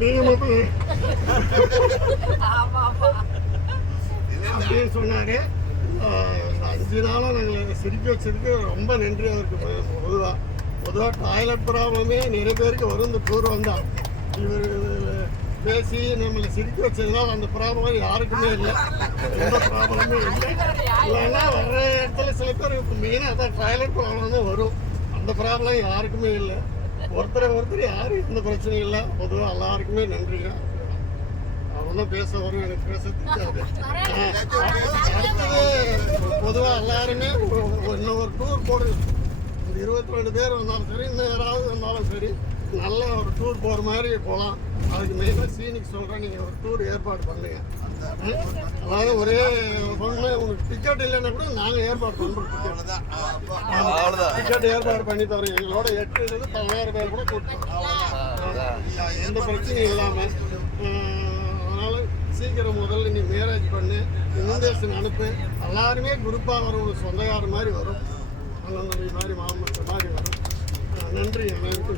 நீங்க மட்டும் அப்படின்னு சொன்னாரு. 5 நாளாக நாங்கள் சிரிக்க வச்சதுக்கு ரொம்ப நன்றி அவருக்கு. பொதுவாக டாய்லெட் ப்ராப்ளமே நிறைய பேருக்கு வரும். இந்த டூர் வந்தால் இவர் பேசி நம்மளை சிரிக்க வச்சதுனால அந்த ப்ராப்ளம் யாருக்குமே இல்லை, எந்த ப்ராப்ளமே இல்லை. இல்லைன்னா வர்ற இடத்துல சில பேர் மெயினாக அதான் டாய்லெட் ப்ராப்ளம் தான் வரும். அந்த ப்ராப்ளம் யாருக்குமே இல்லை. ஒருத்தர் யாரும் எந்த பிரச்சனையும் இல்லை. பொதுவாக எல்லாருக்குமே நன்றிங்க. அவன் தான் பேச வரும், எனக்கு பேச தெரியாது. அடுத்தது பொதுவாக எல்லாருமே இன்னும் ஒரு டூர் போடுங்க. ஒரு 22 பேர் வந்தாலும் சரி, இன்னும் யாராவது வந்தாலும் சரி, நல்ல ஒரு டூர் போகிற மாதிரி போகலாம். அதுக்கு மெயினாக சீனிக்கு சொல்கிறேன், நீங்கள் ஒரு டூர் ஏற்பாடு பண்ணுங்க. அதாவது ஒரே பொண்ணு உங்களுக்கு டிக்கெட் இல்லைன்னா கூட நாங்கள் ஏற்பாடு பண்ணுறோம். டிக்கெட் ஏற்பாடு பண்ணி தரோம். எங்களோட 8-10,000 பேர் கூட கூட்டோம், எந்த பிரச்சனையும் இல்லாமல். அதனால் சீக்கிரம் முதல்ல நீ மேரேஜ் பண்ணு, இன்விடேஷன் அனுப்பு. எல்லாருமே குரூப்பாக வரும், ஒரு சொந்தக்கார மாதிரி வரும், அண்ணன் தம்பி மாதிரி மாமன் மாதிரி வரும். நன்றி. நன்றி.